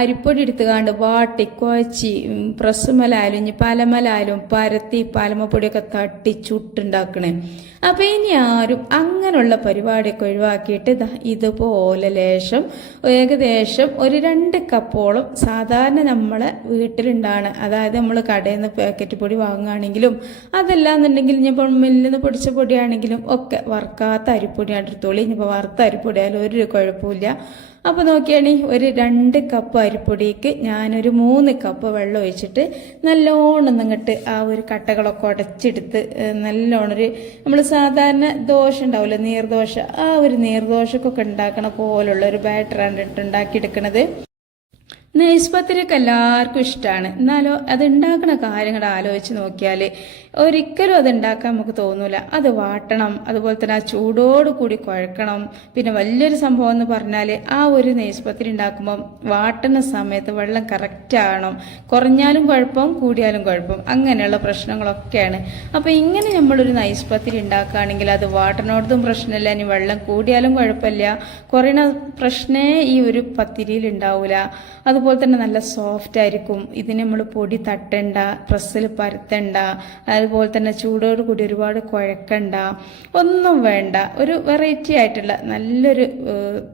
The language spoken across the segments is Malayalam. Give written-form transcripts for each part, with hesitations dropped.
അരിപ്പൊടി എടുത്തുകാണ്ട് വാട്ടി കുഴച്ച് പ്രസ്സുമലായാലും ഇനി പലമലായാലും പരത്തി പലമപ്പൊടിയൊക്കെ തട്ടി ചുട്ടുണ്ടാക്കണേ. അപ്പം ഇനി ആരും അങ്ങനെയുള്ള പരിപാടിയൊക്കെ ഒഴിവാക്കിയിട്ട് ഇതുപോലെ ഏകദേശം ഒരു 2 കപ്പോളം സാധാരണ നമ്മളെ വീട്ടിലുണ്ടാണ്, അതായത് നമ്മൾ കടയിൽ നിന്ന് പാക്കറ്റ് പൊടി വാങ്ങുകയാണെങ്കിലും അതല്ലാന്നുണ്ടെങ്കിൽ ഇനിയിപ്പോൾ മില്ലിൽ നിന്ന് പൊടിച്ച പൊടിയാണെങ്കിലും ഒക്കെ വറുക്കാത്ത അരിപ്പൊടിയാണ് എടുത്തോളി. ഇനിയിപ്പോൾ വറുത്ത അരിപ്പൊടിയായാലും ഒരു കുഴപ്പമില്ല. അപ്പോൾ നോക്കിയാണി ഒരു 2 കപ്പ് അരിപ്പൊടിക്ക് ഞാനൊരു 3 കപ്പ് വെള്ളം ഒഴിച്ചിട്ട് നല്ലോണം ഇങ്ങോട്ട് ആ ഒരു കട്ടകളൊക്കെ ഉടച്ചെടുത്ത് നല്ലോണം നമ്മൾ സാധാരണ ദോശ ഉണ്ടാവില്ല, നീർദോശ, ആ ഒരു നീർദോശക്കൊക്കെ ഉണ്ടാക്കണ പോലുള്ള ഒരു ബാറ്ററാണ് ഉണ്ടാക്കിയെടുക്കണത്. നൈസ് പത്തിരിയൊക്കെ എല്ലാവർക്കും ഇഷ്ടമാണ്. എന്നാലോ അത് ഉണ്ടാക്കുന്ന കാര്യങ്ങൾ ആലോചിച്ച് നോക്കിയാൽ ഒരിക്കലും അത് ഉണ്ടാക്കാൻ നമുക്ക് തോന്നൂല. അത് വാട്ടണം, അതുപോലെ തന്നെ ആ ചൂടോട് കൂടി കുഴക്കണം. പിന്നെ വലിയൊരു സംഭവം എന്ന് പറഞ്ഞാൽ ആ ഒരു നൈസ് പത്തിരി ഉണ്ടാക്കുമ്പം വാട്ടുന്ന സമയത്ത് വെള്ളം കറക്റ്റ് ആവണം. കുറഞ്ഞാലും കുഴപ്പം, കൂടിയാലും കുഴപ്പം, അങ്ങനെയുള്ള പ്രശ്നങ്ങളൊക്കെയാണ്. അപ്പോൾ ഇങ്ങനെ നമ്മളൊരു നൈസ് പത്തിരി ഉണ്ടാക്കുകയാണെങ്കിൽ അത് വാട്ടനോടത്തും പ്രശ്നമില്ല, ഇനി വെള്ളം കൂടിയാലും കുഴപ്പമില്ല, കുറയണ പ്രശ്നമേ ഈ ഒരു പത്തിരിയിൽ ഉണ്ടാവില്ല. അതുപോലെ തന്നെ നല്ല സോഫ്റ്റ് ആയിരിക്കും. ഇതിന് നമ്മൾ പൊടി തട്ടണ്ട, പ്രസ്സിൽ പരത്തണ്ട, അതുപോലെ തന്നെ ചൂടോട് കൂടി ഒരുപാട് കുഴക്കണ്ട, ഒന്നും വേണ്ട. ഒരു വെറൈറ്റി ആയിട്ടുള്ള നല്ലൊരു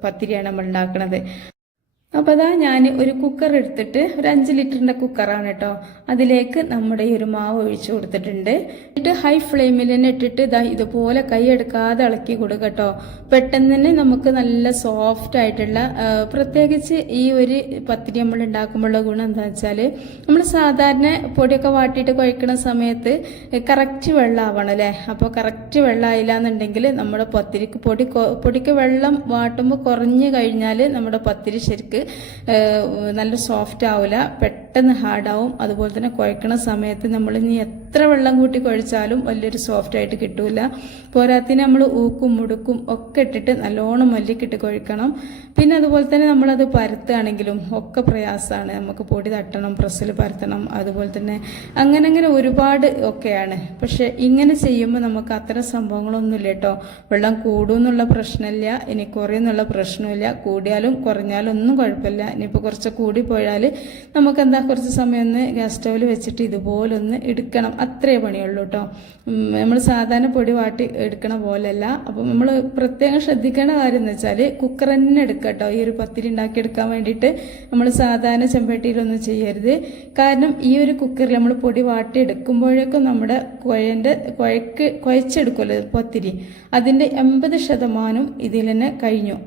പത്തിരിയാണ് നമ്മൾ ഉണ്ടാക്കുന്നത്. അപ്പോൾ അതാ ഞാൻ ഒരു കുക്കർ എടുത്തിട്ട് ഒരു 5 ലിറ്ററിൻ്റെ കുക്കറാണ് കേട്ടോ. അതിലേക്ക് നമ്മുടെ ഈ ഒരു മാവ് ഒഴിച്ചു കൊടുത്തിട്ടുണ്ട്. എന്നിട്ട് ഹൈ ഫ്ലെയിമിൽ തന്നെ ഇട്ടിട്ട് ഇതുപോലെ കൈ എടുക്കാതെ ഇളക്കി കൊടുക്കുക കേട്ടോ. പെട്ടെന്ന് തന്നെ നമുക്ക് നല്ല സോഫ്റ്റ് ആയിട്ടുള്ള, പ്രത്യേകിച്ച് ഈ ഒരു പത്തിരി നമ്മൾ ഉണ്ടാക്കുമ്പോഴുള്ള ഗുണം എന്താ വെച്ചാൽ നമ്മൾ സാധാരണ പൊടിയൊക്കെ വാട്ടിയിട്ട് കുഴക്കുന്ന സമയത്ത് കറക്റ്റ് വെള്ളം ആവണം അല്ലേ. അപ്പോൾ കറക്റ്റ് വെള്ളം ആയില്ല എന്നുണ്ടെങ്കിൽ നമ്മുടെ പത്തിരിക്ക് പൊടിക്ക് വെള്ളം വാട്ടുമ്പോൾ കുറഞ്ഞു കഴിഞ്ഞാൽ നമ്മുടെ പത്തിരി ശരിക്ക് നല്ല സോഫ്റ്റ് ആവില്ല, പെട്ടെന്ന് ഹാർഡാവും. അതുപോലെ തന്നെ കുഴക്കണ സമയത്ത് നമ്മൾ ഇനി എത്ര വെള്ളം കൂട്ടി കുഴച്ചാലും വലിയൊരു സോഫ്റ്റ് ആയിട്ട് കിട്ടൂല. പോരാത്തിന് നമ്മൾ ഊക്കും മുടുക്കും ഒക്കെ ഇട്ടിട്ട് നല്ലോണം മല്ലിക്കിട്ട് കുഴക്കണം. പിന്നെ അതുപോലെ തന്നെ നമ്മളത് പരത്തുകയാണെങ്കിലും ഒക്കെ പ്രയാസമാണ്. നമുക്ക് പൊടി തട്ടണം, പ്രസ്സിൽ പരത്തണം, അതുപോലെ തന്നെ അങ്ങനെ ഒരുപാട് ഒക്കെയാണ്. പക്ഷെ ഇങ്ങനെ ചെയ്യുമ്പോൾ നമുക്ക് അത്തരം സംഭവങ്ങളൊന്നുമില്ല കേട്ടോ. വെള്ളം കൂടുമെന്നുള്ള പ്രശ്നമില്ല, ഇനി കുറയുന്നുള്ള പ്രശ്നമില്ല. കൂടിയാലും കുറഞ്ഞാലും ഒന്നും കുഴപ്പമില്ല. ഇനിയിപ്പോൾ കുറച്ച് കൂടി പോയാൽ നമുക്കെന്താ കുറച്ച് സമയം ഒന്ന് ഗ്യാസ് സ്റ്റൗവിൽ വെച്ചിട്ട് ഇതുപോലെ ഒന്ന് എടുക്കണം, അത്രേ പണിയുള്ളൂ കേട്ടോ. നമ്മൾ സാധാരണ പൊടി വാട്ടി എടുക്കണ പോലെയല്ല. അപ്പം നമ്മൾ പ്രത്യേകം ശ്രദ്ധിക്കേണ്ട കാര്യം എന്ന് വെച്ചാൽ കുക്കർ തന്നെ എടുക്കുക കേട്ടോ. ഈ ഒരു പത്തിരി ഉണ്ടാക്കിയെടുക്കാൻ വേണ്ടിയിട്ട് നമ്മൾ സാധാരണ ചെമ്പട്ടിയിലൊന്നും ചെയ്യരുത്. കാരണം ഈ ഒരു കുക്കറിൽ നമ്മൾ പൊടി വാട്ടി എടുക്കുമ്പോഴേക്കും നമ്മുടെ കുഴച്ചെടുക്കുമല്ലോ പത്തിരി, അതിൻ്റെ 80% ഇതിൽ തന്നെ കഴിഞ്ഞു.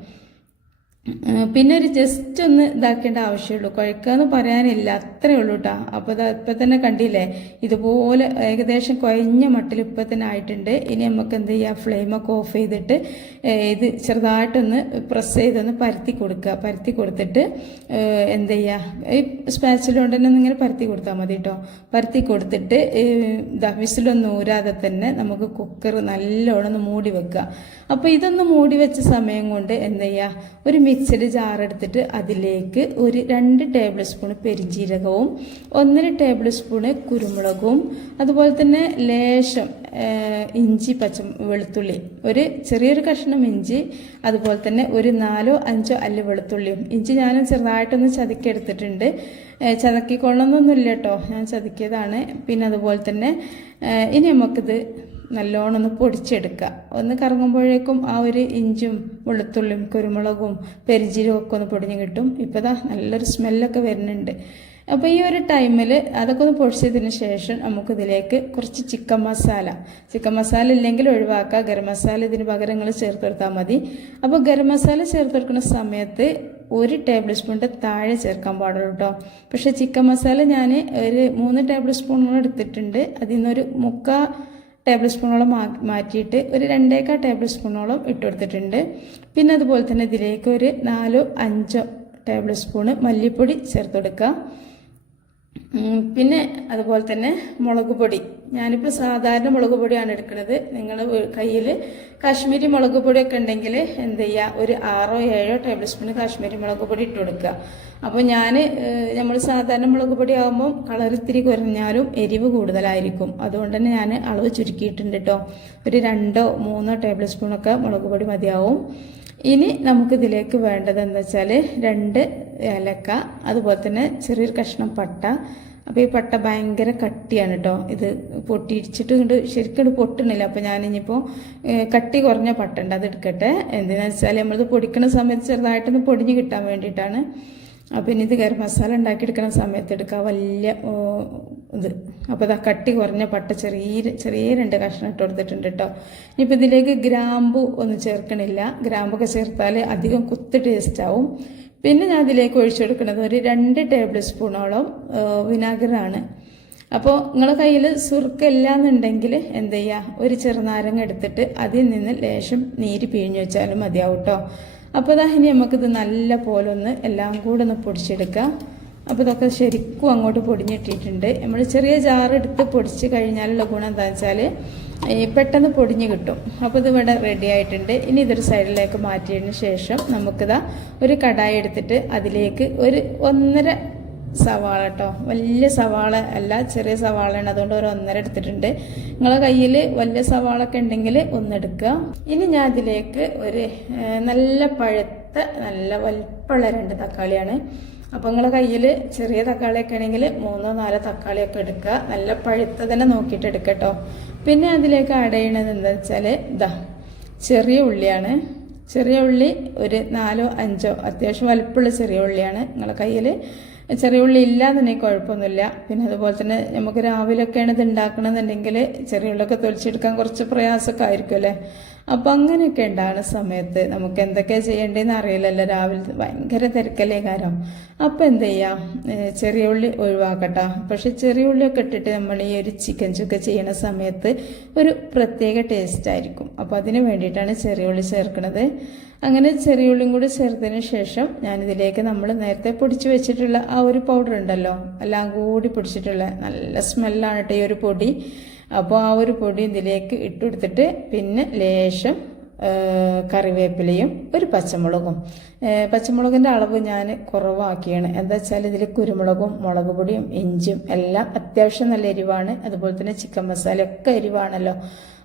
പിന്നെ ഒരു ജസ്റ്റ് ഒന്ന് ഇതാക്കേണ്ട ആവശ്യമുള്ളൂ, കുഴക്കാന്ന് പറയാനില്ല, അത്രയേ ഉള്ളൂ കേട്ടോ. അപ്പോൾ ഇപ്പം തന്നെ കണ്ടില്ലേ, ഇതുപോലെ ഏകദേശം കുഴഞ്ഞ മട്ടിൽ ഇപ്പം തന്നെ ആയിട്ടുണ്ട്. ഇനി നമുക്ക് എന്ത് ചെയ്യുക, ഫ്ലെയിമൊക്കെ ഓഫ് ചെയ്തിട്ട് ഇത് ചെറുതായിട്ടൊന്ന് പ്രസ് ചെയ്തൊന്ന് പരത്തി കൊടുക്കുക. പരത്തി കൊടുത്തിട്ട് എന്ത് ചെയ്യുക, ഈ സ്പാച്ചിൽ കൊണ്ട് തന്നെ ഇങ്ങനെ പരത്തി കൊടുത്താൽ മതി കേട്ടോ. പരത്തി കൊടുത്തിട്ട് വിസിലൊന്നും ഊരാതെ തന്നെ നമുക്ക് കുക്കർ നല്ലോണം ഒന്ന് മൂടി വെക്കുക. അപ്പോൾ ഇതൊന്ന് മൂടി വെച്ച സമയം കൊണ്ട് എന്ത് ചെയ്യുക, ഒരു മിക്സഡ് ജാർ എടുത്തിട്ട് അതിലേക്ക് ഒരു 2 ടേബിൾ സ്പൂൺ പെരിഞ്ജീരകവും 1.5 ടേബിൾ സ്പൂൺ കുരുമുളകും അതുപോലെ തന്നെ ലേശം ഇഞ്ചി വെളുത്തുള്ളി, ഒരു ചെറിയൊരു കഷ്ണം ഇഞ്ചി, അതുപോലെ തന്നെ ഒരു 4-5 അല്ലി വെളുത്തുള്ളിയും. ഇഞ്ചി ഞാൻ ചെറുതായിട്ടൊന്ന് ചതുക്കി എടുത്തിട്ടുണ്ട്. ചതക്കിക്കൊള്ളൊന്നൊന്നുമില്ല കേട്ടോ, ഞാൻ ചതുക്കിയതാണ്. പിന്നെ അതുപോലെ തന്നെ ഇനി നമുക്കിത് നല്ലോണം ഒന്ന് പൊടിച്ചെടുക്കുക. ഒന്ന് കറങ്ങുമ്പോഴേക്കും ആ ഒരു ഇഞ്ചും വെളുത്തുള്ളിയും കുരുമുളകും പെരിഞ്ജീരകവും ഒക്കെ ഒന്ന് പൊടിഞ്ഞ് കിട്ടും. ഇപ്പോൾ ദാ നല്ലൊരു സ്മെല്ലൊക്കെ വരുന്നുണ്ട്. അപ്പോൾ ഈ ഒരു ടൈമിൽ അതൊക്കെ ഒന്ന് പൊടിച്ചതിന് ശേഷം നമുക്കിതിലേക്ക് കുറച്ച് ചിക്കൻ മസാല ഇല്ലെങ്കിൽ ഒഴിവാക്കുക. ഗരം മസാല ഇതിന് പകരം നിങ്ങൾ ചേർത്ത് കൊടുത്താൽ മതി. അപ്പോൾ ഗരം മസാല ചേർത്ത് കൊടുക്കുന്ന സമയത്ത് 1 ടേബിൾ സ്പൂണിൻ്റെ താഴെ ചേർക്കാൻ പാടുള്ളൂ കേട്ടോ. പക്ഷേ ചിക്കൻ മസാല ഞാൻ ഒരു 3 ടേബിൾ സ്പൂണോളം എടുത്തിട്ടുണ്ട്. അതിൽ നിന്നൊരു 3/4 ടേബിൾ സ്പൂണോളം മാറ്റിയിട്ട് ഒരു 2.25 ടേബിൾ സ്പൂണോളം ഇട്ട് കൊടുത്തിട്ടുണ്ട്. പിന്നെ അതുപോലെ തന്നെ ഇതിലേക്ക് ഒരു 4-5 ടേബിൾ സ്പൂണ് മല്ലിപ്പൊടി ചേർത്ത് കൊടുക്കുക. പിന്നെ അതുപോലെ തന്നെ മുളക് പൊടി, ഞാനിപ്പോൾ സാധാരണ മുളക് പൊടിയാണ് എടുക്കുന്നത്. നിങ്ങൾ കയ്യിൽ കാശ്മീരി മുളക് പൊടിയൊക്കെ ഉണ്ടെങ്കിൽ എന്ത് ചെയ്യുക, ഒരു 6-7 ടേബിൾ സ്പൂൺ കാശ്മീരി മുളക് പൊടി ഇട്ട് കൊടുക്കുക. അപ്പോൾ നമ്മൾ സാധാരണ മുളക് പൊടി ആകുമ്പം കളർ ഇത്തിരി കുറഞ്ഞാലും എരിവ് കൂടുതലായിരിക്കും. അതുകൊണ്ട് തന്നെ ഞാൻ അളവ് ചുരുക്കിയിട്ടുണ്ട് കേട്ടോ. ഒരു 2-3 ടേബിൾ സ്പൂണൊക്കെ മുളക് പൊടി മതിയാവും. ഇനി നമുക്കിതിലേക്ക് വേണ്ടത് എന്താ വെച്ചാൽ 2 ഏലക്ക, അതുപോലെ തന്നെ ചെറിയൊരു കഷ്ണം പട്ട. അപ്പോൾ ഈ പട്ട ഭയങ്കര കട്ടിയാണ് കേട്ടോ. ഇത് പൊട്ടിയിടിച്ചിട്ട് ഇങ്ങോട്ട് ശരിക്കും പൊട്ടുന്നില്ല. അപ്പോൾ ഞാനിപ്പോൾ കട്ടി കുറഞ്ഞ പട്ട ഉണ്ട്, അത് എടുക്കട്ടെ. എന്തിനാണെന്ന് വെച്ചാൽ നമ്മളിത് പൊടിക്കുന്ന സമയത്ത് ചെറുതായിട്ടൊന്ന് പൊടിഞ്ഞ് കിട്ടാൻ വേണ്ടിയിട്ടാണ്. അപ്പം ഇനി ഇത് ഗരം മസാല ഉണ്ടാക്കിയെടുക്കുന്ന സമയത്ത് എടുക്കുക വലിയ ഇത്. അപ്പോൾ ഇതാ കട്ടി കുറഞ്ഞ പട്ട ചെറിയ 2 കഷ്ണം ഇട്ട് കൊടുത്തിട്ടുണ്ട് കേട്ടോ. ഇനിയിപ്പോൾ ഇതിലേക്ക് ഗ്രാമ്പു ഒന്നും ചേർക്കണില്ല. ഗ്രാമ്പൊക്കെ ചേർത്താൽ അധികം കുത്ത് ടേസ്റ്റ് ആവും. പിന്നെ ഞാൻ ഇതിലേക്ക് ഒഴിച്ചു കൊടുക്കുന്നത് ഒരു 2 ടേബിൾ സ്പൂണോളം വിനാഗിറാണ്. അപ്പോൾ നിങ്ങളുടെ കയ്യിൽ സുർക്ക എന്നുണ്ടെങ്കിൽ എന്ത് ചെയ്യുക, ഒരു ചെറുനാരങ്ങ എടുത്തിട്ട് അതിൽ നിന്ന് ലേശം നീര് പിഴിഞ്ഞ് വെച്ചാലും മതിയാവും കേട്ടോ. അപ്പോൾ ഇതാ ഇനി നമുക്കിത് നല്ല പോലെ ഒന്ന് എല്ലാം കൂടെ ഒന്ന് പൊടിച്ചെടുക്കാം. അപ്പോൾ ഇതൊക്കെ ശരിക്കും അങ്ങോട്ട് പൊടിഞ്ഞിട്ടിട്ടുണ്ട്. നമ്മൾ ചെറിയ ജാറെടുത്ത് പൊടിച്ച് കഴിഞ്ഞാലുള്ള ഗുണം എന്താണെന്ന് വെച്ചാൽ പെട്ടെന്ന് പൊടിഞ്ഞ് കിട്ടും. അപ്പോൾ ഇത് ഇവിടെ റെഡി ആയിട്ടുണ്ട്. ഇനി ഇതൊരു സൈഡിലേക്ക് മാറ്റിയതിന് ശേഷം നമുക്കിതാ ഒരു കടായി എടുത്തിട്ട് അതിലേക്ക് ഒരു 1.5 സവാള കേട്ടോ. വലിയ സവാള അല്ല, ചെറിയ സവാളയാണ്, അതുകൊണ്ട് ഒരു 1.5 എടുത്തിട്ടുണ്ട്. നിങ്ങളെ കയ്യിൽ വലിയ സവാള ഒക്കെ ഉണ്ടെങ്കിൽ 1 എടുക്കുക. ഇനി ഞാൻ അതിലേക്ക് ഒരു നല്ല പഴുത്ത നല്ല വലിപ്പമുള്ള 2 തക്കാളിയാണ്. അപ്പോൾ നിങ്ങളെ കയ്യിൽ ചെറിയ തക്കാളിയൊക്കെ ആണെങ്കിൽ 3-4 തക്കാളിയൊക്കെ എടുക്കുക. നല്ല പഴുത്ത തന്നെ നോക്കിയിട്ട് എടുക്കുക കേട്ടോ. പിന്നെ അതിലേക്ക് ആഡ് ചെയ്യണത് എന്താ വെച്ചാൽ ചെറിയ ഉള്ളിയാണ്. ചെറിയ ഉള്ളി ഒരു 4-5 അത്യാവശ്യം വലിപ്പമുള്ള ചെറിയ ഉള്ളിയാണ്. നിങ്ങളെ കയ്യിൽ ചെറിയ ഉള്ളി ഇല്ലാന്നുണ്ടെങ്കിൽ കുഴപ്പമൊന്നുമില്ല. പിന്നെ അതുപോലെ തന്നെ നമുക്ക് രാവിലെയൊക്കെയാണ് ഇത് ഉണ്ടാക്കണമെന്നുണ്ടെങ്കിൽ ചെറിയ ഉള്ളിയൊക്കെ തൊലിച്ചെടുക്കാൻ കുറച്ച് പ്രയാസമൊക്കെ ആയിരിക്കും അല്ലേ. അപ്പം അങ്ങനെയൊക്കെ ഉണ്ടാകുന്ന സമയത്ത് നമുക്ക് എന്തൊക്കെയാണ് ചെയ്യേണ്ടതെന്ന് അറിയില്ലല്ലോ. രാവിലെ ഭയങ്കര തിരക്കല്ലേ കാരം. അപ്പം എന്ത് ചെയ്യാം, ചെറിയ ഉള്ളി ഒഴിവാക്കട്ടോ. പക്ഷെ ചെറിയ ഉള്ളിയൊക്കെ ഇട്ടിട്ട് നമ്മൾ ഈ ഒരു ചിക്കൻ ചുക്ക ചെയ്യുന്ന സമയത്ത് ഒരു പ്രത്യേക ടേസ്റ്റ് ആയിരിക്കും. അപ്പോൾ അതിന് വേണ്ടിയിട്ടാണ് ചെറിയ ഉള്ളി ചേർക്കുന്നത്. അങ്ങനെ ചെറിയ ഉള്ളിയും കൂടി ചേർത്തതിന് ശേഷം ഞാനിതിലേക്ക് നമ്മൾ നേരത്തെ പൊടിച്ച് വെച്ചിട്ടുള്ള ആ ഒരു പൗഡർ ഉണ്ടല്ലോ, എല്ലാം കൂടി പൊടിച്ചിട്ടുള്ള നല്ല സ്മെല്ലാണ് കേട്ടോ ഈ ഒരു പൊടി. അപ്പോൾ ആ ഒരു പൊടി ഇതിലേക്ക് ഇട്ടുകൊടുത്തിട്ട് പിന്നെ ലേശം കറിവേപ്പിലയും ഒരു പച്ചമുളകും. പച്ചമുളകിൻ്റെ അളവ് ഞാൻ കുറവാക്കിയാണ്. എന്താ വെച്ചാൽ ഇതിൽ കുരുമുളകും മുളക് പൊടിയും ഇഞ്ചിയും എല്ലാം അത്യാവശ്യം നല്ല എരിവാണ്. അതുപോലെ തന്നെ ചിക്കൻ മസാലയൊക്കെ എരിവാണല്ലോ.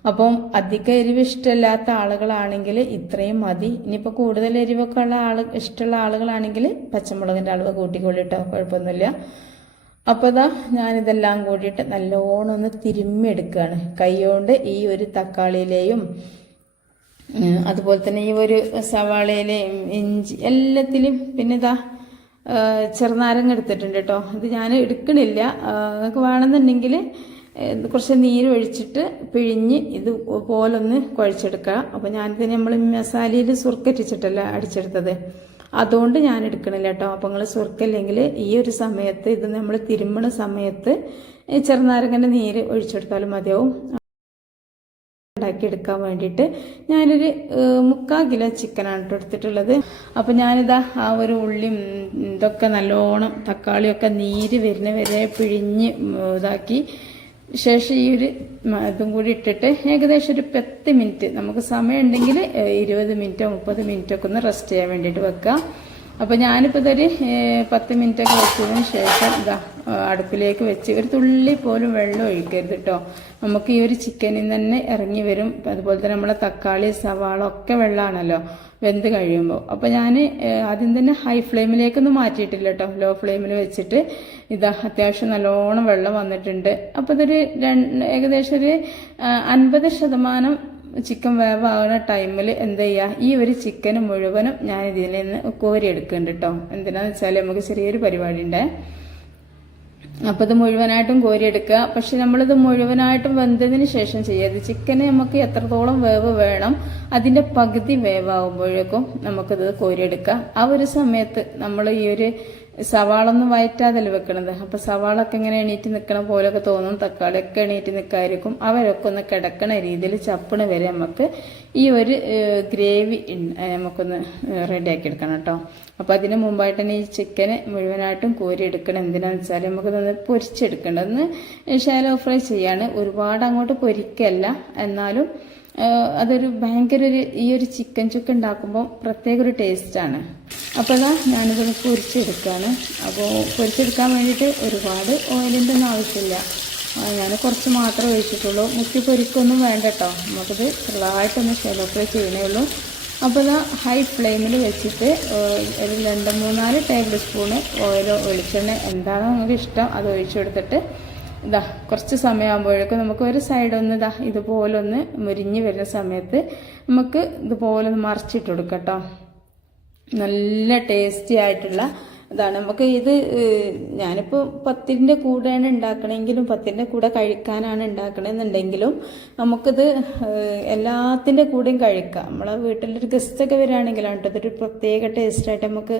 അപ്പം അധികം എരിവ് ഇഷ്ടമില്ലാത്ത ആളുകളാണെങ്കിൽ ഇത്രയും മതി. ഇനിയിപ്പോൾ കൂടുതൽ എരിവൊക്കെ ഉള്ള ഇഷ്ടമുള്ള ആളുകളാണെങ്കിൽ പച്ചമുളകിൻ്റെ അളവ് കൂട്ടിക്കൊള്ളിട്ടോ, കുഴപ്പമൊന്നുമില്ല. അപ്പോൾ ഇതാ ഞാനിതെല്ലാം കൂടിയിട്ട് നല്ലോണം ഒന്ന് തിരുമ്മിയെടുക്കുകയാണ് കൈ കൊണ്ട്. ഈ ഒരു തക്കാളിയിലെയും അതുപോലെ തന്നെ ഈ ഒരു സവാളയിലെയും ഇഞ്ചി എല്ലാത്തിലും. പിന്നെ ഇതാ ചെറുനാരങ്ങ എടുത്തിട്ടുണ്ട് കേട്ടോ. ഇത് ഞാൻ എടുക്കണില്ല, നിങ്ങൾക്ക് വേണമെന്നുണ്ടെങ്കിൽ കുറച്ച് നീര് ഒഴിച്ചിട്ട് പിഴിഞ്ഞ് ഇത് പോലൊന്ന് കുഴച്ചെടുക്കുക. അപ്പോൾ ഞാനിതിന് നമ്മൾ മസാലയിൽ സുർക്കറ്റിച്ചിട്ടല്ല അടിച്ചെടുത്തത്, അതുകൊണ്ട് ഞാൻ എടുക്കണില്ല കേട്ടോ. അപ്പോൾ നിങ്ങൾ സുർക്കല്ലെങ്കിൽ ഈ ഒരു സമയത്ത് ഇത് നമ്മൾ തിരുമ്മണ സമയത്ത് ചെറുനാരങ്ങൻ്റെ നീര് ഒഴിച്ചെടുത്താലും മതിയാവും. ഉണ്ടാക്കിയെടുക്കാൻ വേണ്ടിയിട്ട് ഞാനൊരു 3/4 കിലോ ചിക്കനാണ് കേട്ടോ എടുത്തിട്ടുള്ളത്. അപ്പോൾ ഞാനിതാ ആ ഒരു ഉള്ളിയും ഇതൊക്കെ നല്ലോണം തക്കാളിയൊക്കെ നീര് വരുന്ന വരെ പിഴിഞ്ഞ് ഇതാക്കി ശേഷം ഈ ഒരു ഇതും കൂടി ഇട്ടിട്ട് ഏകദേശം ഒരു 10 മിനിറ്റ്, നമുക്ക് സമയം ഉണ്ടെങ്കിൽ 20 മിനിറ്റോ 30 മിനിറ്റോ ഒക്കെ ഒന്ന് റെസ്റ്റ് ചെയ്യാൻ വേണ്ടിയിട്ട് വെക്കാം. അപ്പോൾ ഞാനിപ്പോൾ ഇതൊരു 10 മിനിറ്റൊക്കെ വെച്ചതിന് ശേഷം ഇതാ അടുപ്പിലേക്ക് വെച്ച് ഒരു തുള്ളി പോലും വെള്ളം ഒഴിക്കരുത് കേട്ടോ. നമുക്ക് ഈ ഒരു ചിക്കനിൽ തന്നെ ഇറങ്ങി വരും. അതുപോലെ തന്നെ നമ്മളെ തക്കാളി സവാള ഒക്കെ വെള്ളമാണല്ലോ വെന്ത് കഴിയുമ്പോൾ. അപ്പോൾ ഞാൻ ആദ്യം തന്നെ ഹൈ ഫ്ലെയിമിലേക്കൊന്നും മാറ്റിയിട്ടില്ല കേട്ടോ, ലോ ഫ്ലെയിമിൽ വെച്ചിട്ട് ഇതാ അത്യാവശ്യം നല്ലോണം വെള്ളം വന്നിട്ടുണ്ട്. അപ്പോൾ ഇതൊരു ഏകദേശം ഒരു 50% ചിക്കൻ വേവാകുന്ന ടൈമിൽ എന്ത് ചെയ്യുക, ഈ ഒരു ചിക്കന് മുഴുവനും ഞാൻ ഇതിൽ നിന്ന് കോരിയെടുക്കുന്നുണ്ട് കേട്ടോ. എന്തിനാന്ന് വെച്ചാൽ നമുക്ക് ചെറിയൊരു പരിപാടി ഉണ്ട്. അപ്പോൾ ഇത് മുഴുവനായിട്ടും കോരിയെടുക്കുക. പക്ഷെ നമ്മളിത് മുഴുവനായിട്ടും വെന്തതിന് ശേഷം ചെയ്യരുത്. ചിക്കന് നമുക്ക് എത്രത്തോളം വേവ് വേണം അതിൻ്റെ പകുതി വേവാകുമ്പോഴേക്കും നമുക്കിത് കോരിയെടുക്കാം. ആ ഒരു സമയത്ത് നമ്മൾ ഈ ഒരു സവാള ഒന്നും വയറ്റാതല്ല വെക്കണത്. അപ്പോൾ സവാളൊക്കെ ഇങ്ങനെ എണീറ്റ് നിൽക്കണ പോലെയൊക്കെ തോന്നും, തക്കാളിയൊക്കെ എണീറ്റ് നിൽക്കായിരിക്കും. അവരൊക്കെ ഒന്ന് കിടക്കണ രീതിയിൽ ചപ്പണ വരെ നമുക്ക് ഈ ഒരു ഗ്രേവി നമുക്കൊന്ന് റെഡിയാക്കി എടുക്കണം കേട്ടോ. അപ്പോൾ അതിന് മുമ്പായിട്ട് തന്നെ ഈ ചിക്കന് മുഴുവനായിട്ടും കോരി എടുക്കണം. എന്തിനാണെന്ന് വെച്ചാൽ നമുക്കിതൊന്ന് പൊരിച്ചെടുക്കണം. ഒന്ന് ഷാലോ ഫ്രൈ ചെയ്യാണ്, ഒരുപാട് അങ്ങോട്ട് പൊരിക്കല്ല. എന്നാലും അതൊരു ഭയങ്കര ഈ ഒരു ചിക്കൻ ചുക്ക ഉണ്ടാക്കുമ്പോൾ പ്രത്യേക ഒരു ടേസ്റ്റാണ്. അപ്പോൾ അതാ ഞാനിതൊന്ന് പൊരിച്ചെടുക്കുകയാണ്. അപ്പോൾ പൊരിച്ചെടുക്കാൻ വേണ്ടിയിട്ട് ഒരുപാട് ഓയിലിൻ്റെ ഒന്നും ആവശ്യമില്ല, ഞാൻ കുറച്ച് മാത്രമേ ഒഴിച്ചിട്ടുള്ളൂ. മുക്കി പൊരിക്കൊന്നും വേണ്ട കേട്ടോ. നമുക്കിത് ചെറുതായിട്ടൊന്ന് ഷാലോ ഫ്രൈ ചെയ്യണേ ഉള്ളൂ. അപ്പോൾ ഇതാ ഹൈ ഫ്ലെയിമിൽ വെച്ചിട്ട് ഒരു 2-3-4 ടേബിൾ സ്പൂണ് ഓയിലോ വെളിച്ചെണ്ണ എന്താണോ നിങ്ങൾക്ക് ഇഷ്ടം അത് ഒഴിച്ചെടുത്തിട്ട് ഇതാ കുറച്ച് സമയമാകുമ്പോഴേക്കും നമുക്ക് ഒരു സൈഡ് ഒന്ന് ഇതാ ഇതുപോലെ ഒന്ന് മുരിഞ്ഞ് വരുന്ന സമയത്ത് നമുക്ക് ഇതുപോലെ ഒന്ന് മറിച്ചിട്ട് കൊടുക്കാം കേട്ടോ. നല്ല ടേസ്റ്റി ആയിട്ടുള്ള ഇതാണ്. നമുക്ക് ഇത് ഞാനിപ്പോൾ പത്തിൻ്റെ കൂടെയാണ് ഉണ്ടാക്കണമെങ്കിലും പത്തിൻ്റെ കൂടെ കഴിക്കാനാണ് ഉണ്ടാക്കണമെന്നുണ്ടെങ്കിലും നമുക്കിത് എല്ലാത്തിൻ്റെ കൂടെയും കഴിക്കാം. നമ്മളെ വീട്ടിലൊരു ഗസ്റ്റൊക്കെ വരികയാണെങ്കിലാണ് കേട്ടോ ഇതൊരു പ്രത്യേക ടേസ്റ്റായിട്ട് നമുക്ക്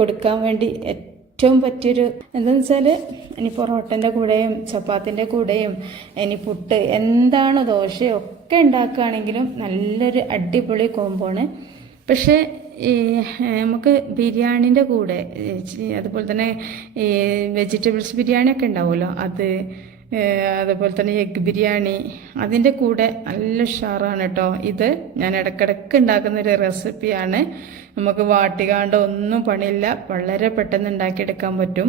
കൊടുക്കാൻ വേണ്ടി ഏറ്റവും പറ്റിയൊരു എന്താണെന്ന് വെച്ചാൽ ഇനി പൊറോട്ടൻ്റെ കൂടെയും ചപ്പാത്തിൻ്റെ കൂടെയും ഇനി പുട്ട് എന്താണോ ദോശയോ ഒക്കെ ഉണ്ടാക്കുകയാണെങ്കിലും നല്ലൊരു അടിപൊളി കോംബോണ്. പക്ഷേ ഈ നമുക്ക് ബിരിയാണിൻ്റെ കൂടെ അതുപോലെ തന്നെ ഈ വെജിറ്റബിൾസ് ബിരിയാണിയൊക്കെ ഉണ്ടാവുമല്ലോ അത്, അതുപോലെ തന്നെ എഗ് ബിരിയാണി, അതിൻ്റെ കൂടെ നല്ല ഉഷാറാണ് കേട്ടോ. ഇത് ഞാൻ ഇടയ്ക്കിടയ്ക്ക് ഉണ്ടാക്കുന്നൊരു റെസിപ്പിയാണ്. നമുക്ക് വാട്ടിക്കാണ്ട് ഒന്നും പണിയില്ല, വളരെ പെട്ടെന്ന് ഉണ്ടാക്കിയെടുക്കാൻ പറ്റും.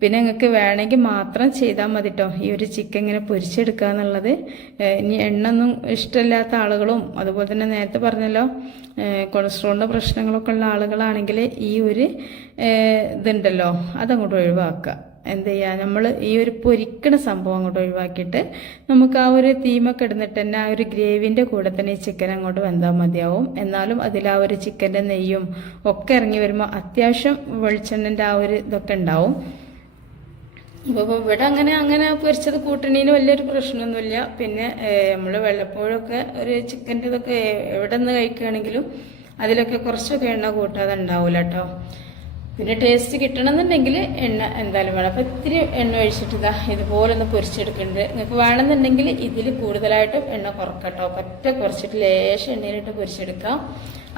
പിന്നെ നിങ്ങൾക്ക് വേണമെങ്കിൽ മാത്രം ചെയ്താൽ മതി കേട്ടോ ഈ ഒരു ചിക്കൻ ഇങ്ങനെ പൊരിച്ചെടുക്കുക എന്നുള്ളത്. ഇനി എണ്ണൊന്നും ഇഷ്ടമില്ലാത്ത ആളുകളും അതുപോലെ തന്നെ നേരത്തെ പറഞ്ഞല്ലോ കൊളസ്ട്രോളിൻ്റെ പ്രശ്നങ്ങളൊക്കെ ഉള്ള ആളുകളാണെങ്കിൽ ഈ ഒരു ഇതുണ്ടല്ലോ അതങ്ങോട്ട് ഒഴിവാക്കുക. എന്ത് ചെയ്യുക, നമ്മൾ ഈ ഒരു പൊരിക്കണ സംഭവം അങ്ങോട്ട് ഒഴിവാക്കിയിട്ട് നമുക്ക് ആ ഒരു തീമൊക്കെ ഇടുന്നിട്ട് തന്നെ ആ ഒരു ഗ്രേവിൻ്റെ കൂടെ തന്നെ ഈ ചിക്കൻ അങ്ങോട്ട് വെന്താൽ മതിയാവും. എന്നാലും അതിൽ ആ ഒരു ചിക്കൻ്റെ നെയ്യും ഒക്കെ ഇറങ്ങി വരുമ്പോൾ അത്യാവശ്യം വെളിച്ചെണ്ണൻ്റെ ആ ഒരു ഇതൊക്കെ ഉണ്ടാവും. അപ്പോൾ ഇവിടെ അങ്ങനെ പൊരിച്ചത് കൂട്ടണീന് വലിയൊരു പ്രശ്നമൊന്നുമില്ല. പിന്നെ നമ്മൾ വല്ലപ്പോഴൊക്കെ ഒരു ചിക്കൻ്റെ ഇതൊക്കെ എവിടെ നിന്ന് കഴിക്കുകയാണെങ്കിലും അതിലൊക്കെ കുറച്ചൊക്കെ എണ്ണ കൂട്ടാതെ ഉണ്ടാവില്ല കേട്ടോ. പിന്നെ ടേസ്റ്റ് കിട്ടണമെന്നുണ്ടെങ്കിൽ എണ്ണ എന്തായാലും വേണം. അപ്പോൾ ഇത്തിരി എണ്ണ ഒഴിച്ചിട്ട് ഇതാ ഇതുപോലെ ഒന്ന് പൊരിച്ചെടുക്കുന്നുണ്ട്. നിങ്ങൾക്ക് വേണമെന്നുണ്ടെങ്കിൽ ഇതിൽ കൂടുതലായിട്ടും എണ്ണ കുറക്കട്ടോ, പറ്റ കുറച്ചിട്ട് ലേശം എണ്ണയിലിട്ട് പൊരിച്ചെടുക്കാം.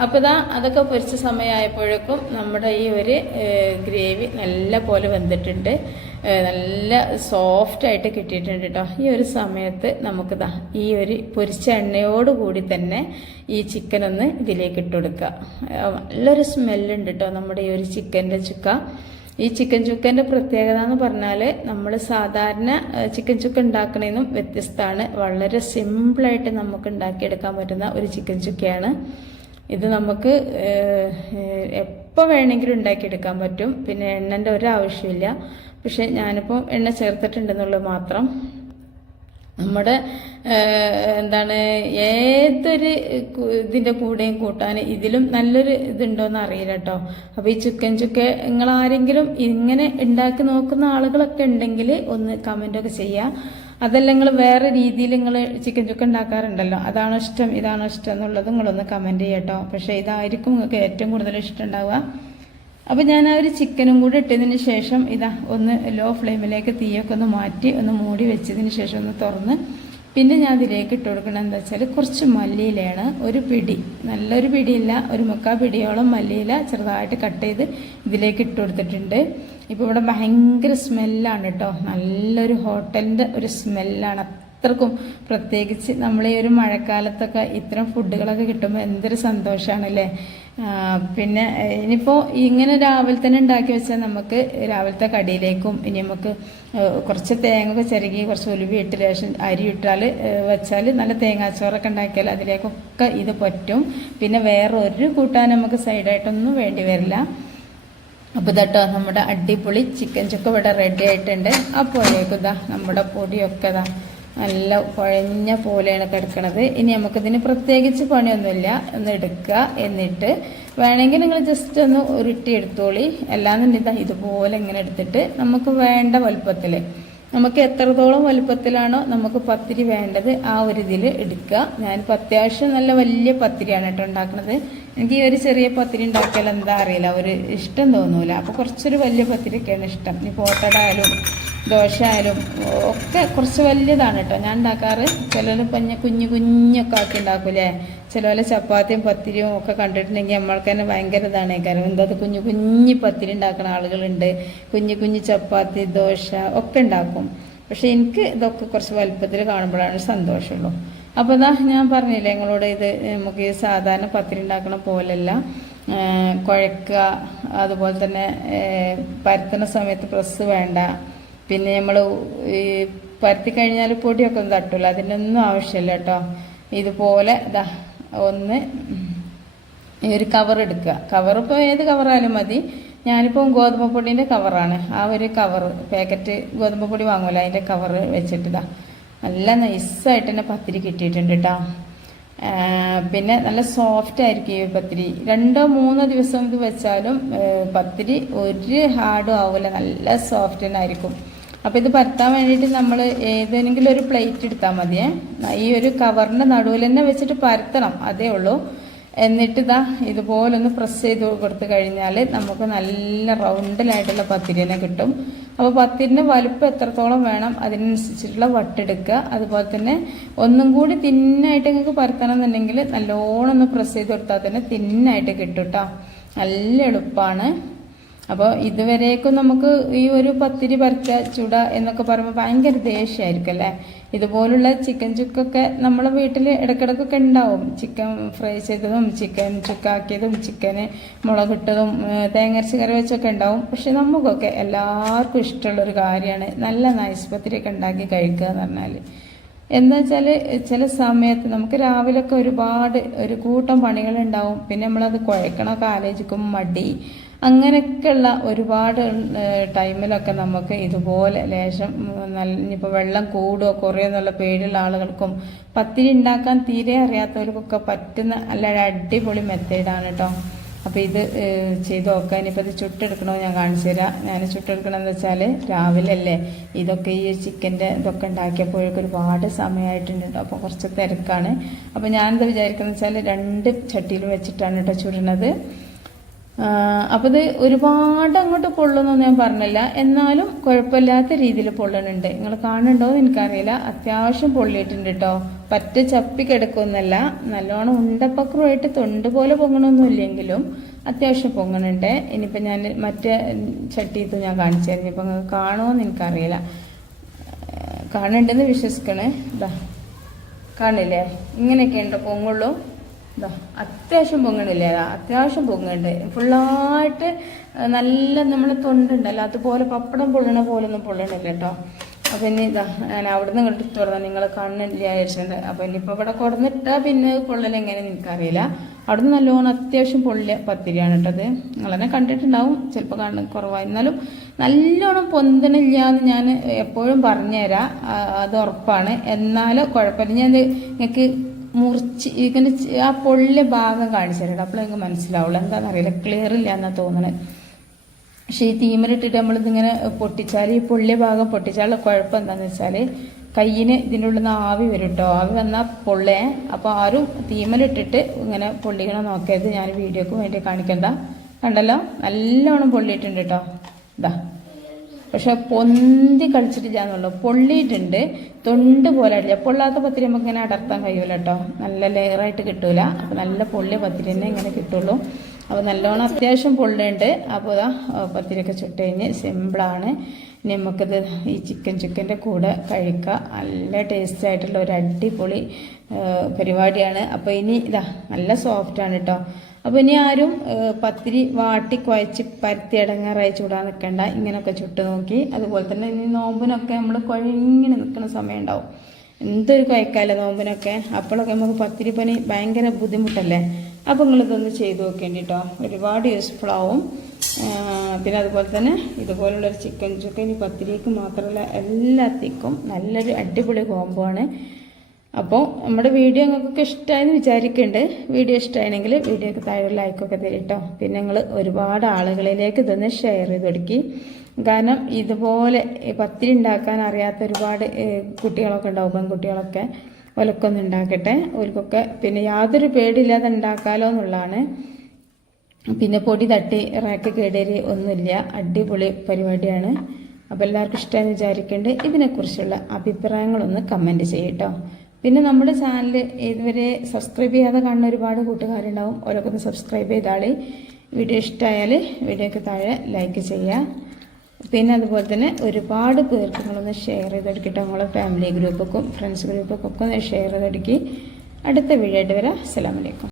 അപ്പോൾ ഇതാ അതൊക്കെ പൊരിച്ച സമയമായപ്പോഴേക്കും നമ്മുടെ ഈ ഒരു ഗ്രേവി നല്ല പോലെ വെന്തിട്ടുണ്ട്, നല്ല സോഫ്റ്റായിട്ട് കിട്ടിയിട്ടുണ്ട് കേട്ടോ. ഈ ഒരു സമയത്ത് നമുക്കിതാ ഈ ഒരു പൊരിച്ച എണ്ണയോട് കൂടി തന്നെ ഈ ചിക്കൻ ഒന്ന് ഇതിലേക്ക് ഇട്ട് കൊടുക്കുക. നല്ലൊരു സ്മെല്ലുണ്ട് കേട്ടോ നമ്മുടെ ഈ ഒരു ചിക്കൻ്റെ ചുക്ക. ഈ ചിക്കൻ ചുക്കൻ്റെ പ്രത്യേകത എന്ന് പറഞ്ഞാൽ നമ്മൾ സാധാരണ ചിക്കൻ ചുക്ക ഉണ്ടാക്കണതിനും വ്യത്യസ്തമാണ്. വളരെ സിമ്പിളായിട്ട് നമുക്ക് ഉണ്ടാക്കിയെടുക്കാൻ പറ്റുന്ന ഒരു ചിക്കൻ ചുക്കയാണ് ഇത്. നമുക്ക് എപ്പോൾ വേണമെങ്കിലും ഉണ്ടാക്കിയെടുക്കാൻ പറ്റും. പിന്നെ എണ്ണൻ്റെ ഒരാവശ്യമില്ല. പക്ഷെ ഞാനിപ്പോൾ എണ്ണ ചേർത്തിട്ടുണ്ടെന്നുള്ളത് മാത്രം. നമ്മുടെ എന്താണ് ഏതൊരു ഇതിൻ്റെ കൂടെയും കൂട്ടാൻ ഇതിലും നല്ലൊരു ഇതുണ്ടോയെന്ന് അറിയില്ല കേട്ടോ. അപ്പോൾ ഈ ചിക്കൻ ചുക്ക നിങ്ങളാരെങ്കിലും ഇങ്ങനെ ഉണ്ടാക്കി നോക്കുന്ന ആളുകളൊക്കെ ഉണ്ടെങ്കിൽ ഒന്ന് കമൻറ്റൊക്കെ ചെയ്യുക. അതല്ല നിങ്ങൾ വേറെ രീതിയിൽ നിങ്ങൾ ചിക്കൻ ചുക്ക ഉണ്ടാക്കാറുണ്ടല്ലോ, അതാണോ ഇഷ്ടം ഇതാണോ ഇഷ്ടം എന്നുള്ളത് നിങ്ങളൊന്ന് കമൻറ്റ് ചെയ്യട്ടോ. പക്ഷേ ഇതായിരിക്കും നിങ്ങൾക്ക് ഏറ്റവും കൂടുതൽ ഇഷ്ടം ഉണ്ടാവുക. അപ്പോൾ ഞാൻ ആ ഒരു ചിക്കനും കൂടി ഇട്ടതിന് ശേഷം ഇതാ ഒന്ന് ലോ ഫ്ലെയിമിലേക്ക് തീയൊക്കെ ഒന്ന് മാറ്റി ഒന്ന് മൂടി വെച്ചതിന് ശേഷം ഒന്ന് തുറന്ന് പിന്നെ ഞാൻ ഇതിലേക്ക് ഇട്ട് കൊടുക്കണം എന്താ വെച്ചാൽ കുറച്ച് മല്ലിയിലയാണ്. ഒരു പിടി, നല്ലൊരു പിടിയില്ല, ഒരു 3/4 പിടിയോളം മല്ലിയില ചെറുതായിട്ട് കട്ട് ചെയ്ത് ഇതിലേക്ക് ഇട്ട് കൊടുത്തിട്ടുണ്ട്. ഇപ്പോൾ ഇവിടെ ഭയങ്കര സ്മെല്ലാണ് കേട്ടോ, നല്ലൊരു ഹോട്ടലിൻ്റെ ഒരു സ്മെല്ലാണ്. അത്രക്കും പ്രത്യേകിച്ച് നമ്മൾ ഈ ഒരു മഴക്കാലത്തൊക്കെ ഇത്തരം ഫുഡുകളൊക്കെ കിട്ടുമ്പോൾ എന്തൊരു സന്തോഷമാണല്ലേ. പിന്നെ ഇനിയിപ്പോൾ ഇങ്ങനെ രാവിലെ തന്നെ ഉണ്ടാക്കി വെച്ചാൽ നമുക്ക് രാവിലത്തെ കടിയിലേക്കും ഇനി നമുക്ക് കുറച്ച് തേങ്ങ ഒക്കെ ചിരകി കുറച്ച് ഉലുവി ഇട്ട് ലേശം അരി ഇട്ടാൽ വെച്ചാൽ നല്ല തേങ്ങാച്ചോറൊക്കെ ഉണ്ടാക്കിയാൽ അതിലേക്കൊക്കെ ഇത് പറ്റും. പിന്നെ വേറെ ഒരു കൂട്ടാൻ നമുക്ക് സൈഡായിട്ടൊന്നും വേണ്ടി വരില്ല. അപ്പോൾ ഇതാട്ടോ നമ്മുടെ അടിപൊളി ചിക്കൻ ചുക്ക ഇവിടെ റെഡി ആയിട്ടുണ്ട്. അപ്പോഴേക്കും ഇതാ നമ്മുടെ പൊടിയൊക്കെ ഇതാ നല്ല കുഴഞ്ഞ പോലെയാണ് കിടക്കണത്. ഇനി നമുക്കിതിന് പ്രത്യേകിച്ച് പണിയൊന്നുമില്ല, ഒന്ന് എടുക്കുക. എന്നിട്ട് വേണമെങ്കിൽ നിങ്ങൾ ജസ്റ്റ് ഒന്ന് ഉരുട്ടി എടുത്തോളി. അല്ലാന്നുണ്ടെങ്കിൽ ഇതുപോലെ ഇങ്ങനെ എടുത്തിട്ട് നമുക്ക് വേണ്ട വലുപ്പത്തിൽ, നമുക്ക് എത്രത്തോളം വലുപ്പത്തിലാണോ നമുക്ക് പത്തിരി വേണ്ടത് ആ ഒരു ഇതിൽ എടുക്കുക. ഞാനിപ്പോൾ അത്യാവശ്യം നല്ല വലിയ പത്തിരിയാണ് കേട്ടോ ഉണ്ടാക്കുന്നത്. എനിക്ക് ഈ ഒരു ചെറിയ പത്തിരി ഉണ്ടാക്കിയാൽ എന്താ അറിയില്ല, ഒരു ഇഷ്ടം തോന്നൂല. അപ്പോൾ കുറച്ചൊരു വലിയ പത്തിരിയൊക്കെയാണ് ഇഷ്ടം. ഇനി പോട്ടട ആയാലും ദോശ ആയാലും ഒക്കെ കുറച്ച് വലിയതാണ് കേട്ടോ ഞാൻ ഉണ്ടാക്കാറ്. ചിലർ കുഞ്ഞൊക്കെ ആക്കി ഉണ്ടാക്കൂലേ, ചിലവരെ ചപ്പാത്തിയും പത്തിരിയും ഒക്കെ കണ്ടിട്ടുണ്ടെങ്കിൽ നമ്മൾക്ക് തന്നെ ഭയങ്കര ഇതാണ്. കാരണം എന്താ കുഞ്ഞു പത്തിരി ഉണ്ടാക്കുന്ന ആളുകളുണ്ട്, കുഞ്ഞു ചപ്പാത്തി ദോശ ഒക്കെ ഉണ്ടാക്കും. പക്ഷെ എനിക്ക് ഇതൊക്കെ കുറച്ച് വലുപ്പത്തിൽ കാണുമ്പോഴാണ് സന്തോഷമുള്ളൂ. അപ്പോൾ ഇതാ ഞാൻ പറഞ്ഞില്ലേ നിങ്ങളോട്, ഇത് നമുക്ക് ഈ സാധാരണ പത്തിരി ഉണ്ടാക്കണ പോലെയല്ല. കുഴക്കുക, അതുപോലെ തന്നെ പരത്തുന്ന സമയത്ത് പ്രസ് വേണ്ട. പിന്നെ നമ്മൾ ഈ പരത്തി കഴിഞ്ഞാൽ പൊടിയൊക്കെ ഒന്ന് തട്ടില്ല, അതിനൊന്നും ആവശ്യമില്ല കേട്ടോ. ഇതുപോലെ ഇതാ ഒന്ന് ഈ ഒരു കവർ എടുക്കുക. കവർ ഇപ്പോൾ ഏത് കവറായാലും മതി. ഞാനിപ്പോൾ ഗോതമ്പ് പൊടിൻ്റെ കവറാണ്. ആ ഒരു കവർ പാക്കറ്റ് ഗോതമ്പ് പൊടി വാങ്ങുമല്ലോ, അതിൻ്റെ കവർ വെച്ചിട്ടിതാ നല്ല നൈസായിട്ട് തന്നെ പത്തിരി കിട്ടിയിട്ടുണ്ട് കേട്ടോ. പിന്നെ നല്ല സോഫ്റ്റ് ആയിരിക്കും ഈ പത്തിരി. 2-3 ദിവസം ഇത് വെച്ചാലും പത്തിരി ഒരു ഹാർഡും ആവില്ല, നല്ല സോഫ്റ്റ് തന്നെ ആയിരിക്കും. അപ്പോൾ ഇത് പരത്താൻ വേണ്ടിയിട്ട് നമ്മൾ ഏതെങ്കിലും ഒരു പ്ലേറ്റ് എടുത്താൽ മതിയേ. ഈ ഒരു കവറിൻ്റെ നടുവിൽ തന്നെ വെച്ചിട്ട് പരത്തണം, അതേ ഉള്ളൂ. എന്നിട്ട് ഇതാ ഇതുപോലൊന്ന് പ്രസ് ചെയ്ത് കൊടുത്തു കഴിഞ്ഞാൽ നമുക്ക് നല്ല റൗണ്ടിലായിട്ടുള്ള പത്തിരി തന്നെ കിട്ടും. അപ്പോൾ പത്തിരിൻ്റെ വലുപ്പം എത്രത്തോളം വേണം അതിനനുസരിച്ചിട്ടുള്ള വട്ടെടുക്കുക. അതുപോലെ തന്നെ ഒന്നും കൂടി തിന്നായിട്ട് നിങ്ങൾക്ക് പരത്തണം എന്നുണ്ടെങ്കിൽ നല്ലോണം ഒന്ന് പ്രസ് ചെയ്ത് കൊടുത്താൽ തന്നെ തിന്നായിട്ട് കിട്ടും കേട്ടോ. നല്ല എളുപ്പമാണ്. അപ്പോൾ ഇതുവരേക്കും നമുക്ക് ഈ ഒരു പത്തിരി പരത്തുക ചുട എന്നൊക്കെ പറയുമ്പോൾ ഭയങ്കര ദേഷ്യമായിരിക്കും അല്ലേ. ഇതുപോലുള്ള ചിക്കൻ ചുക്കൊക്കെ നമ്മളെ വീട്ടിൽ ഇടയ്ക്കിടയ്ക്കൊക്കെ ഉണ്ടാവും. ചിക്കൻ ഫ്രൈ ചെയ്തതും ചിക്കൻ ചുക്കാക്കിയതും ചിക്കന് മുളകിട്ടതും തേങ്ങരച്ച് കറി വെച്ചൊക്കെ ഉണ്ടാവും. പക്ഷെ നമുക്കൊക്കെ എല്ലാവർക്കും ഇഷ്ടമുള്ളൊരു കാര്യമാണ് നല്ല നൈസ് പത്തിരിയൊക്കെ ഉണ്ടാക്കി കഴിക്കുക എന്ന് പറഞ്ഞാൽ. എന്താ വെച്ചാൽ ചില സമയത്ത് നമുക്ക് രാവിലെയൊക്കെ ഒരു കൂട്ടം പണികളുണ്ടാവും. പിന്നെ നമ്മളത് കുഴക്കണമൊക്കെ ആലോചിക്കും, മടി, അങ്ങനെയൊക്കെയുള്ള ഒരുപാട് ടൈമിലൊക്കെ നമുക്ക് ഇതുപോലെ ലേശം ഇനിയിപ്പോൾ വെള്ളം കൂടുകയോ കുറയോ എന്നുള്ള പേടിയുള്ള ആളുകൾക്കും പത്തിരി ഉണ്ടാക്കാൻ തീരെ അറിയാത്തവർക്കൊക്കെ പറ്റുന്ന നല്ല അടിപൊളി മെത്തേഡാണ് കേട്ടോ. അപ്പോൾ ഇത് ചെയ്ത് നോക്കാം. ഇനിയിപ്പോൾ ഇത് ചുട്ടെടുക്കണോ ഞാൻ കാണിച്ചു തരാം. ഞാൻ ചുട്ടെടുക്കണമെന്ന് വെച്ചാൽ രാവിലെ അല്ലേ ഇതൊക്കെ ഈ ചിക്കൻ്റെ ഇതൊക്കെ ഉണ്ടാക്കിയപ്പോഴേക്കും ഒരുപാട് സമയമായിട്ടുണ്ട് കേട്ടോ. അപ്പോൾ കുറച്ച് തിരക്കാണ്. അപ്പോൾ ഞാനെന്താ വിചാരിക്കുന്നത് വെച്ചാൽ 2 ചട്ടിയിൽ വെച്ചിട്ടാണ് കേട്ടോ ചുടുന്നത്. അപ്പോൾ ഇത് ഒരുപാട് അങ്ങോട്ട് പൊള്ളുന്നൊന്നും ഞാൻ പറഞ്ഞില്ല, എന്നാലും കുഴപ്പമില്ലാത്ത രീതിയിൽ പൊള്ളണുണ്ട്. നിങ്ങൾ കാണുന്നുണ്ടോ എന്ന് എനിക്കറിയില്ല. അത്യാവശ്യം പൊള്ളിയിട്ടുണ്ട് കേട്ടോ. പറ്റ ചപ്പി കിടക്കുമെന്നല്ല, നല്ലോണം ഉണ്ടപ്പക്രമായിട്ട് തൊണ്ട് പോലെ പൊങ്ങണമൊന്നുമില്ലെങ്കിലും അത്യാവശ്യം പൊങ്ങണുണ്ട്. ഇനിയിപ്പോൾ ഞാൻ മറ്റേ ചട്ടിയത്ത് ഞാൻ കാണിച്ചു തരുന്നു. ഇപ്പം നിങ്ങൾക്ക് കാണുമോയെന്ന് എനിക്കറിയില്ല. കാണുന്നുണ്ടെന്ന് വിശ്വസിക്കണേ. ഇതാ കാണില്ലേ, ഇങ്ങനെയൊക്കെ ഉണ്ടോ പൊങ്ങുള്ളൂ. ഇതാ അത്യാവശ്യം പൊങ്ങണില്ലേ, അത്യാവശ്യം പൊങ്ങുന്നുണ്ട്. ഫുള്ളായിട്ട് നല്ല നമ്മൾ തൊണ്ടുണ്ടല്ലോ അതുപോലെ പപ്പടം പൊള്ളണ പോലൊന്നും പൊള്ളണില്ല കേട്ടോ. അപ്പം ഇനി ഇതാ ഞാൻ അവിടെ നിന്ന് ഇങ്ങോട്ട് തുറന്നാൽ നിങ്ങൾ കണ്ണില്ല വിചാരിച്ചിട്ടുണ്ട്. അപ്പം ഇനിയിപ്പോൾ ഇവിടെ കൊടുന്നിട്ടാൽ പിന്നെ പൊള്ളലെങ്ങനെയെന്ന് എനിക്കറിയില്ല. അവിടെ നിന്ന് നല്ലോണം അത്യാവശ്യം പൊള്ളിയ പത്തിരിയാണ് കേട്ടത്. നിങ്ങളെന്നെ കണ്ടിട്ടുണ്ടാവും, ചിലപ്പോൾ കാണുന്നത് കുറവായി. എന്നാലും നല്ലോണം പൊന്തണില്ല എന്ന് ഞാൻ എപ്പോഴും പറഞ്ഞുതരാം, അത് ഉറപ്പാണ്. എന്നാലും കുഴപ്പമില്ല. ഞാൻ നിങ്ങൾക്ക് മുറിച്ച് ഇങ്ങനെ ആ പൊള്ളിയ ഭാഗം കാണിച്ചു തരാം. അപ്പോൾ നിങ്ങൾക്ക് മനസ്സിലാവുള്ളൂ. എന്താണെന്നറിയില്ല, ക്ലിയർ ഇല്ല എന്നാണ് തോന്നണത്. പക്ഷേ ഈ തീമലിട്ടിട്ട് നമ്മളിതിങ്ങനെ പൊട്ടിച്ചാൽ ഈ പൊള്ളിയ ഭാഗം പൊട്ടിച്ചാലുള്ള കുഴപ്പം എന്താണെന്ന് വെച്ചാൽ കയ്യിന് ഇതിൻ്റെ ഉള്ളിൽ നിന്ന് ആവി വരും കേട്ടോ. ആവി വന്നാൽ പൊള്ളേ. അപ്പോൾ ആരും തീമലിട്ടിട്ട് ഇങ്ങനെ പൊള്ളിക്കണം നോക്കരുത്. ഞാൻ വീഡിയോക്ക് വേണ്ടി കാണിക്കണ്ട. കണ്ടല്ലോ, നല്ലോണം പൊള്ളിയിട്ടുണ്ട് കേട്ടോ. ഇതാ പക്ഷെ പൊന്തി കളിച്ചിട്ടില്ലാന്നുള്ളൂ, പൊള്ളിയിട്ടുണ്ട്. തൊണ്ട് പോലെ അടില്ല. പൊള്ളാത്ത പത്തിരി നമുക്ക് ഇങ്ങനെ അടർത്താൻ കഴിയൂല കേട്ടോ, നല്ല ലെയറായിട്ട് കിട്ടൂല. അപ്പോൾ നല്ല പൊള്ളിയ പത്തിരി തന്നെ ഇങ്ങനെ കിട്ടുള്ളൂ. അപ്പോൾ നല്ലോണം അത്യാവശ്യം പൊള്ളുണ്ട്. അപ്പോൾ പത്തിരിയൊക്കെ ചുട്ട് കഴിഞ്ഞ് സിമ്പിളാണ്. ഇനി നമുക്കിത് ഈ ചിക്കൻ്റെ കൂടെ കഴിക്കാം. നല്ല ടേസ്റ്റ് ആയിട്ടുള്ള ഒരു അടിപൊളി പരിപാടിയാണ്. അപ്പോൾ ഇനി ഇതാ നല്ല സോഫ്റ്റാണ് കേട്ടോ. അപ്പോൾ ഇനി ആരും പത്തിരി വാട്ടി കുഴച്ച് പരത്തി ഇടങ്ങാറായി ചൂടാൻ നിൽക്കണ്ട. ഇങ്ങനെയൊക്കെ ചുട്ട് നോക്കി. അതുപോലെ തന്നെ ഇനി നോമ്പിനൊക്കെ നമ്മൾ കുഴങ്ങനെ നിൽക്കുന്ന സമയം ഉണ്ടാവും. എന്തൊരു കുഴക്കാമല്ലോ നോമ്പിനൊക്കെ. അപ്പോഴൊക്കെ നമുക്ക് പത്തിരി പണി ഭയങ്കര ബുദ്ധിമുട്ടല്ലേ. അപ്പോൾ നിങ്ങളിതൊന്ന് ചെയ്ത് നോക്കേണ്ടി കേട്ടോ, ഒരുപാട് യൂസ്ഫുൾ ആവും. പിന്നെ അതുപോലെ തന്നെ ഇതുപോലുള്ളൊരു ചിക്കൻ ചുക്ക ഇനി പത്തിരിക്ക് മാത്രമല്ല എല്ലാത്തേക്കും നല്ലൊരു അടിപൊളി കോംബോ ആണ്. അപ്പോൾ നമ്മുടെ വീഡിയോ നിങ്ങൾക്കൊക്കെ ഇഷ്ടമായെന്ന് വിചാരിക്കുന്നുണ്ട്. വീഡിയോ ഇഷ്ടമായെങ്കിൽ വീഡിയോക്ക് താഴെ ലൈക്കൊക്കെ തരും കേട്ടോ. പിന്നെ നിങ്ങൾ ഒരുപാട് ആളുകളിലേക്ക് ഇതൊന്ന് ഷെയർ ചെയ്ത് കൊടുക്കി. കാരണം ഇതുപോലെ പത്തിരി ഉണ്ടാക്കാൻ അറിയാത്ത ഒരുപാട് കുട്ടികളൊക്കെ ഉണ്ടാവും, പെൺകുട്ടികളൊക്കെ. ഒലക്കൊന്നും ഉണ്ടാക്കട്ടെ, ഓൽക്കൊക്കെ പിന്നെ യാതൊരു പേടിയില്ലാതെ ഉണ്ടാക്കാമല്ലോ എന്നുള്ളതാണ്. പിന്നെ പൊടി തട്ടി റാക്ക് കേടേരി ഒന്നുമില്ല, അടിപൊളി പരിപാടിയാണ്. അപ്പോൾ എല്ലാവർക്കും ഇഷ്ടമായെന്ന് വിചാരിക്കുന്നുണ്ട്. ഇതിനെക്കുറിച്ചുള്ള അഭിപ്രായങ്ങളൊന്ന് കമൻറ്റ് ചെയ്യട്ടോ. പിന്നെ നമ്മുടെ ചാനൽ ഇതുവരെ സബ്സ്ക്രൈബ് ചെയ്യാതെ കാണുന്ന ഒരുപാട് കൂട്ടുകാരുണ്ടാവും. ഓരോക്കെ ഒന്ന് സബ്സ്ക്രൈബ് ചെയ്താളി. വീഡിയോ ഇഷ്ടമായാൽ വീഡിയോക്ക് താഴെ ലൈക്ക് ചെയ്യുക. പിന്നെ അതുപോലെ തന്നെ ഒരുപാട് പേർക്ക് നിങ്ങളൊന്ന് ഷെയർ ചെയ്തെടുക്കട്ടെ. നമ്മളെ ഫാമിലി ഗ്രൂപ്പൊക്കെ ഫ്രണ്ട്സ് ഗ്രൂപ്പൊക്കെ ഒന്ന് ഷെയർ ചെയ്തെടുക്കി. അടുത്ത വീഡിയോ ആയിട്ട് വരാം. അസ്സലാമു അലൈക്കും.